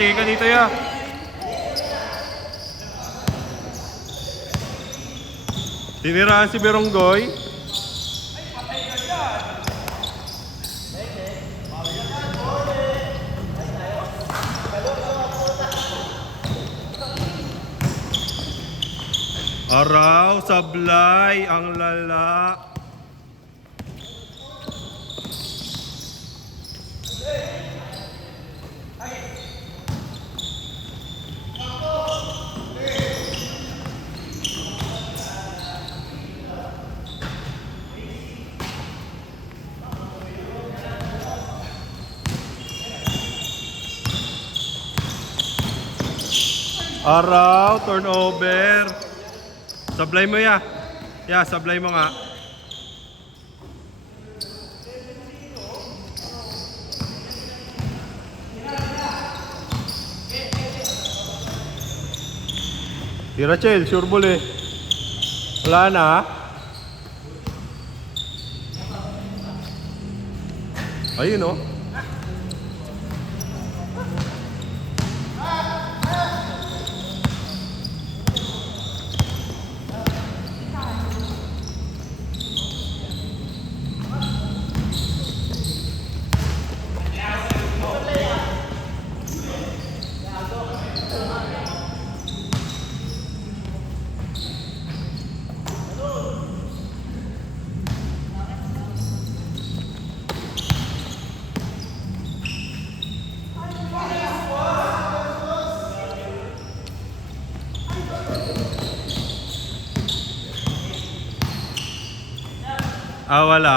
Tingin ka dito ya. Tiniraan si Beronggoy. Araw, sablay, ang lala. Araw, turnover. Sablay mo ya. Ya, sablay mo nga. Tira Chel, sure ball eh. Wala na. Ayun oh. Ah, wala.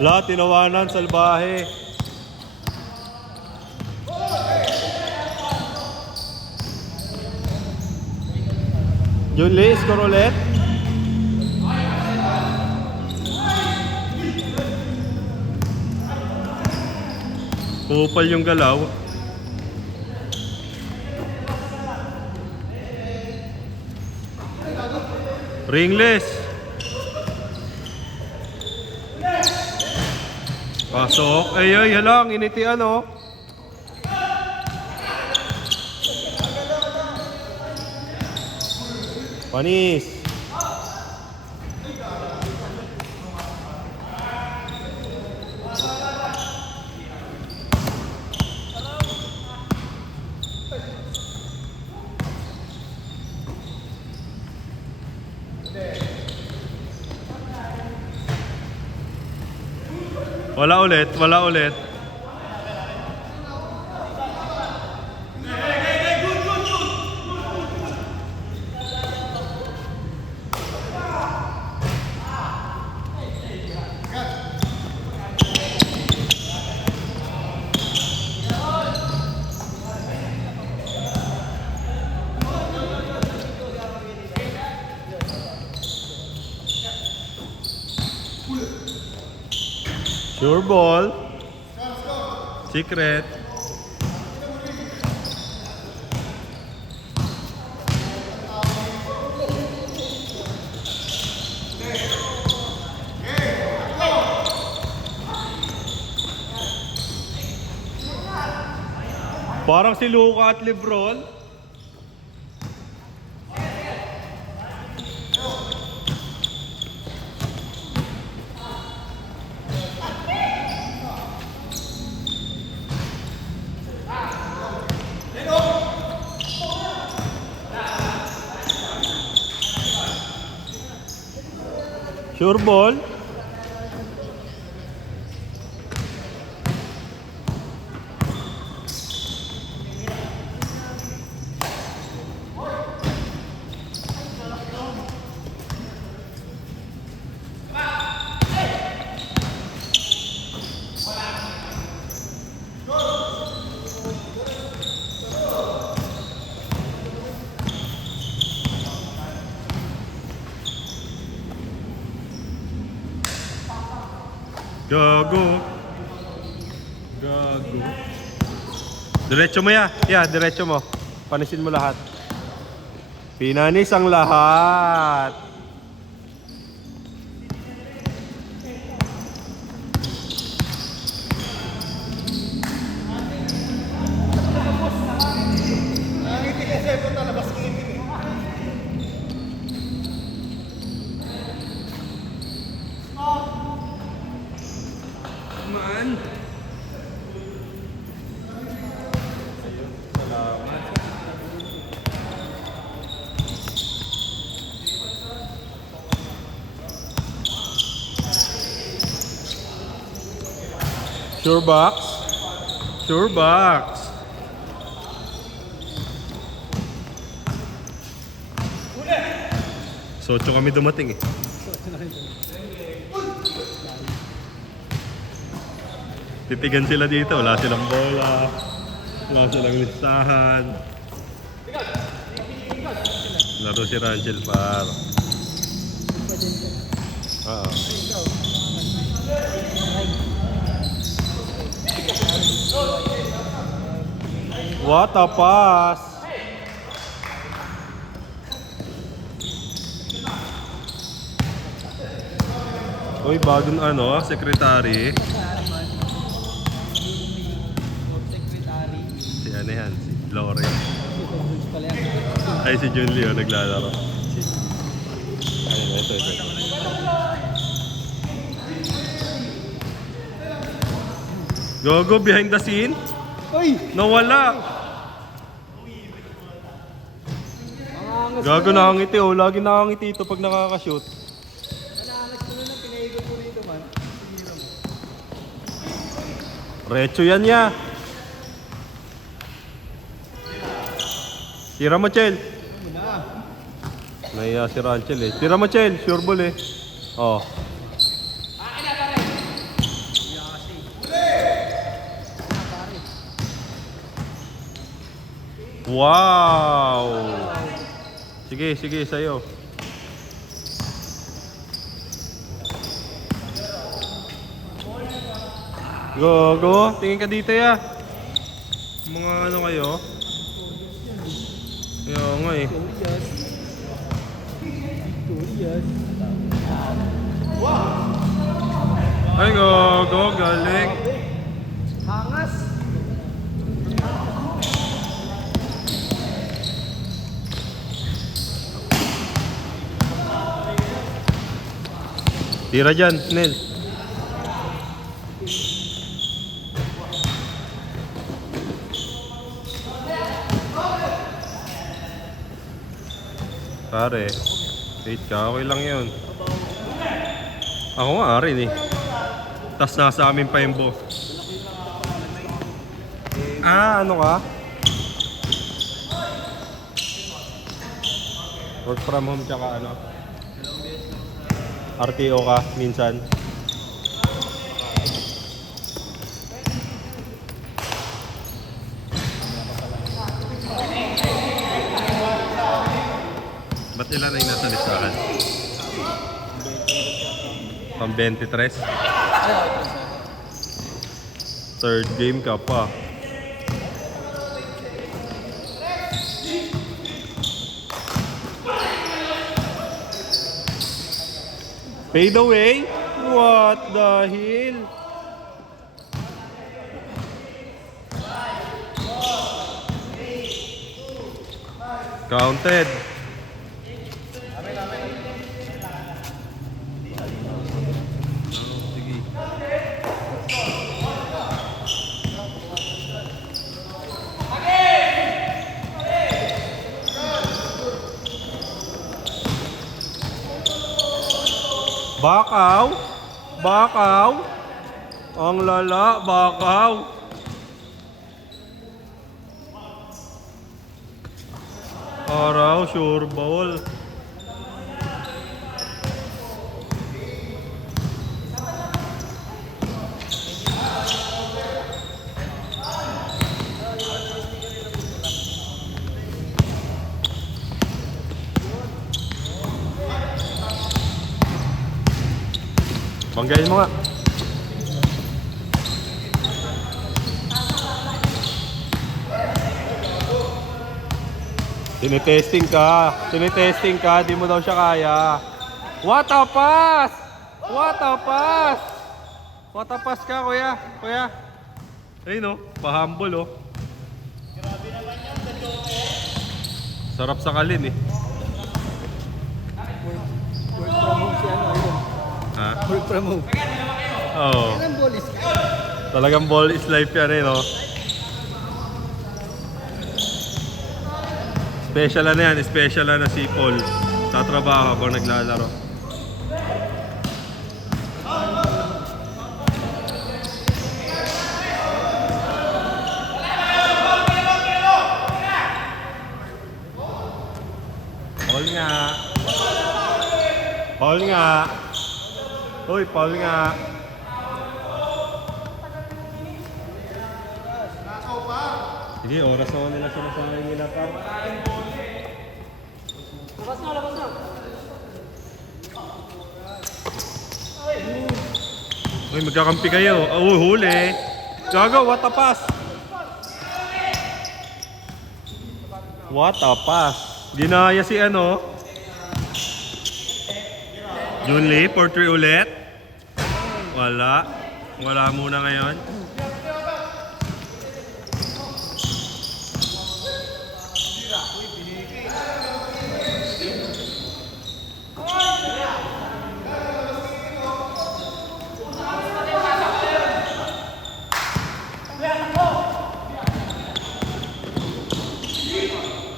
Lahat tinawanan, salbahe. Julie, score ulit. Kupal yung galaw. Ringless. Pasok. Ay, ay, halang. Initian, oh. Panis. Wala ulit, wala ulit. Sure ball. Secret. Parang si Luka at Lebron. Sure ball. Gago. Gago. Diretso mo ya. Yeah, diretso mo. Panisin mo lahat. Pinanis ang lahat. Man. Sure box. Sure box. So, kami dumating eh. Titigan sila dito, wala silang bola, wala silang listahan. Laro si Rangel par. Oo. What a pass! Uy, bagong secretary. Si ano yan? Si Lore. Ay, si Jun Leo naglalaro. Ayun, ito. Go, behind the scene. Uy! Nawala. Gago nakangiti oh. Lagi nakangiti ito pag nakakashoot. Nanangas ko na pinaigot ko rito man. Recho yan ya. Tira mo, Chel. Naiya si Ranchel eh. Tira mo, Chel. Sure ball eh. Oh. Wow! Sige, sa'yo. Go. Tingin ka dito ya. Mga ano kayo? Kaya nga eh. Victorious. Ay, go. Galing. Hangas! Tira dyan, Nel. Pare, wait ka, okay lang yun. Ako nga rin eh. Tas nasa amin pa yung bo. Ano ka? Work from home tsaka ano? RTO ka minsan? Ba't ilan ay nasa listahan? Pang 23? Third game ka pa. Fade away? What the hell? Counted. Bakaw. Ang lala, bakaw. Araw, sure ball. Banggain mo nga. Tinitesting ka. Tinitesting ka. Di mo daw siya kaya. What a pass! What a pass! What a pass ka, kuya. Kuya. Ayun, oh. Pa-humble, oh. Sarap sa kalin, eh. Work from home si ano, ayun. Ha? Work from home. Oo. Anong ball is Talagang ball is life yan, eh, no? Special na yan. Special na si Paul. Sa trabaho habang naglalaro. Paul nga. Paul nga. Uy, Paul nga. Sige, oras naman nila sinasabi nila pa. labas na. Uy, magkakampi kayo. Oh, huli. Gago, what a pass. What a pass. Ginaya si ano. Junli, 4-3 ulit. Wala. Wala muna ngayon.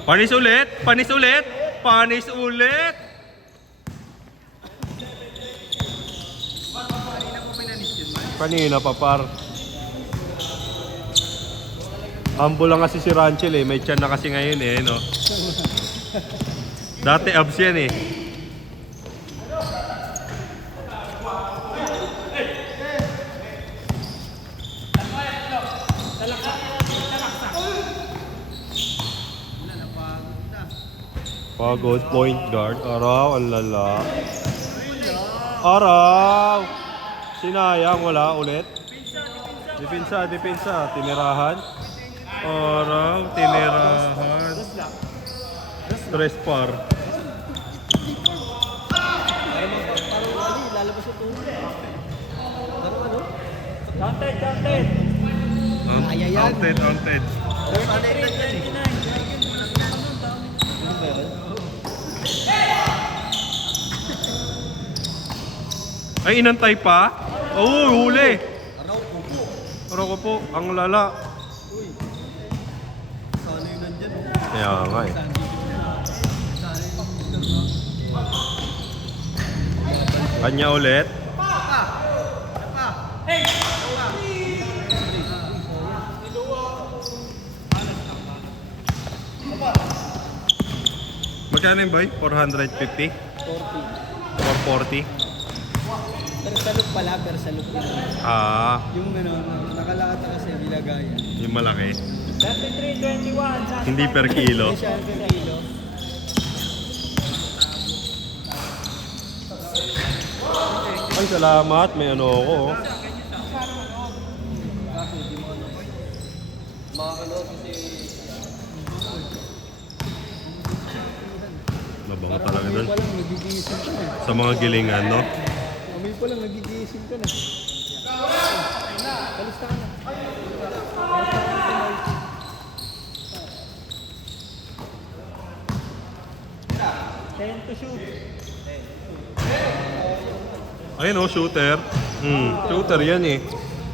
Panis ulit! Panis ulit! Panis ulit! Kanina pa par. Humble lang kasi si Ranchel eh. May tiyan na kasi ngayon eh, no? Dati abs yan eh. Pagod, point guard. Araw, ang lala. Araw! Sinayang, wala ulit. Depensa, depensa. Tinirahan. Araw, tinirahan. Stress par. Lalabas ito. Dalawa, no? Counted. Kaya yan. Counted. Ay, inantay pa? Oo, huli. Araw ko po. Ang lala. Kaya nga eh. Kanya ulit. Magkano yung boy? 450? 440? Pero sa look pala, pero sa look pala. Ah, Yung ano, nakalakad na kasi bilagayan. yung malaki. 33.21. Hindi per kilo. Siya per kilo. Ay, salamat. May ano ako. Oh. Makakalood kasi Mabango talaga amoy dun. pa lang nagigising ka na. Sa mga gilingan, no? Amoy pa lang nagigising ka na. Kalista ka na. 10 to shoot. Ayun oh, shooter. Shooter yan eh.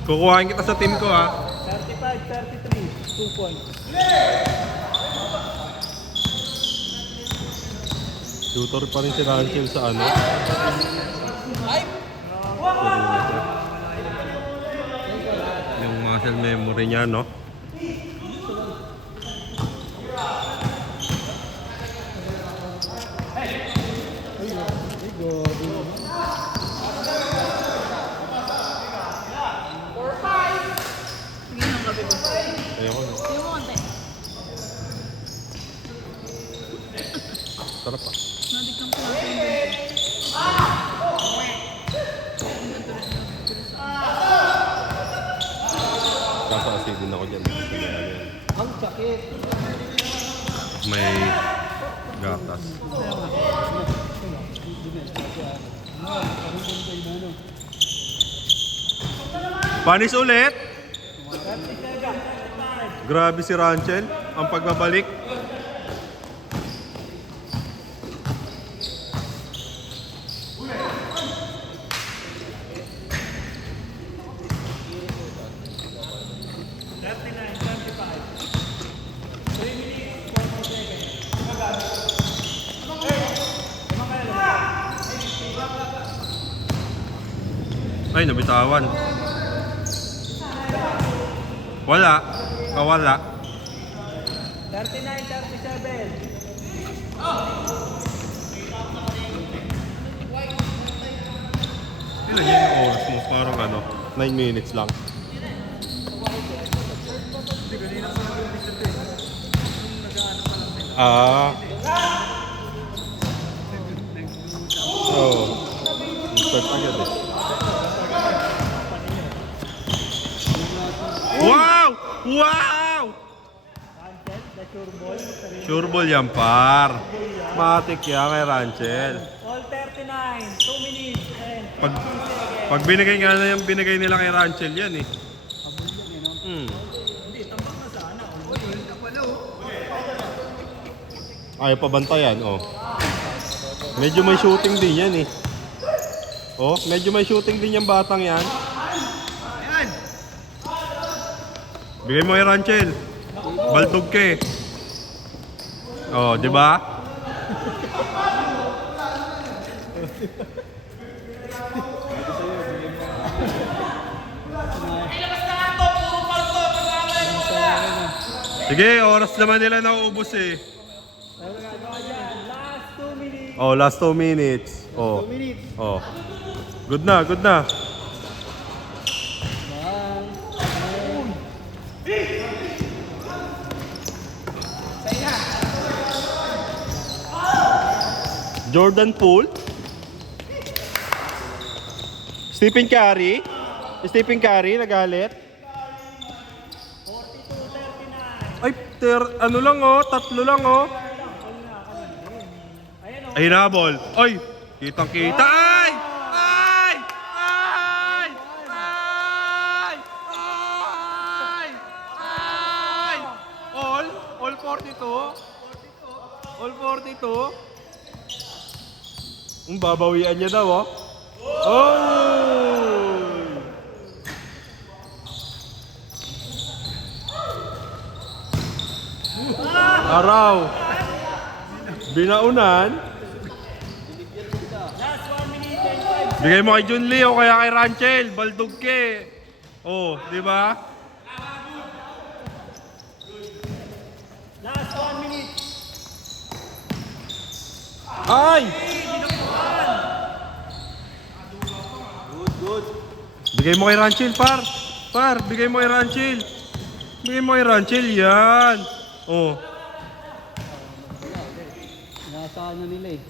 Kukuhain kita sa team ko ah. 35-33. 2 points. Shooter pa rin si Ranchel sa ano. Yung muscle memory niya, no? Ayoko na. Sarap ah. Kaso asidin ako dyan. Ang sakit. May Gatas. Panis ulit. Grabe si Ranchel. Ang pagbabalik. Ay, nabitawan. Wala. Kawala. 39, 37. Ilan yun yung oras mo? Parang ano, 9 minutes lang. Ah. Oo. Start agad eh. Wow! Wow! Ranchel, the sure ball. Sure ball yan, par. Matik yan kay Ranchel. All 39, 2 minutes and Pag, pag binigay nga na yung binigay nila kay Ranchel yan eh. Ayaw pa bantayan, oh. Medyo may shooting din yan eh. Oh, medyo may shooting din yung batang yan. Bigay mo kay Ranchel. Baldog ka eh. Oh, di ba? Sige, oras naman nila nauubos eh. last 2 minutes. Oh, last 2 minutes. Oh. 2 minutes. Oh. Good na, good na. Jordan Poole. Stephen Curry. Stephen Curry nagalit. 42, 39. Ay, ano lang oh, tatlo lang oh. Ay, nabol. Ay, kitang kita. Ay! Ay! Ay! Ay! Ay! Ay! All 42. All 42. Babawian niya daw oh. Oh! Araw. Binaunan. Last 1 minute and 5. Bigay mo kay Junli o kaya kay Ranchel. Baldog ke. Oh, di ba? Last 1 minute. Ay! Bigay mo kay Ranchel, par. Par, bigay mo kay Ranchel. Bigay mo kay Ranchel, yan. Oh. Nasa ano nila eh.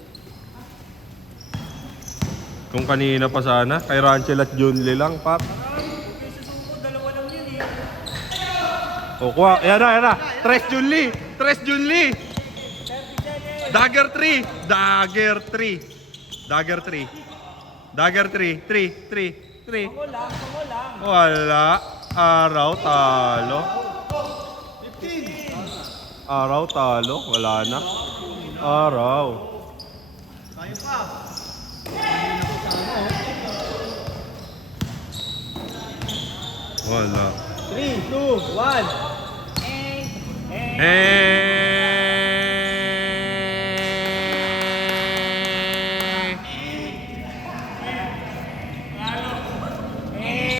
Kung kanina pa sana, kay Ranchel at Junli lang, par. Oh, kuha. Yan na. Tres Junli. Tres Junli. Dagger 3. Dagger 3. Dagger 3. Dagger 3. 3. Pango lang. Wala. Araw, talo. Araw, talo. Wala na. Araw. Wala. 3, 2, 1. Eh!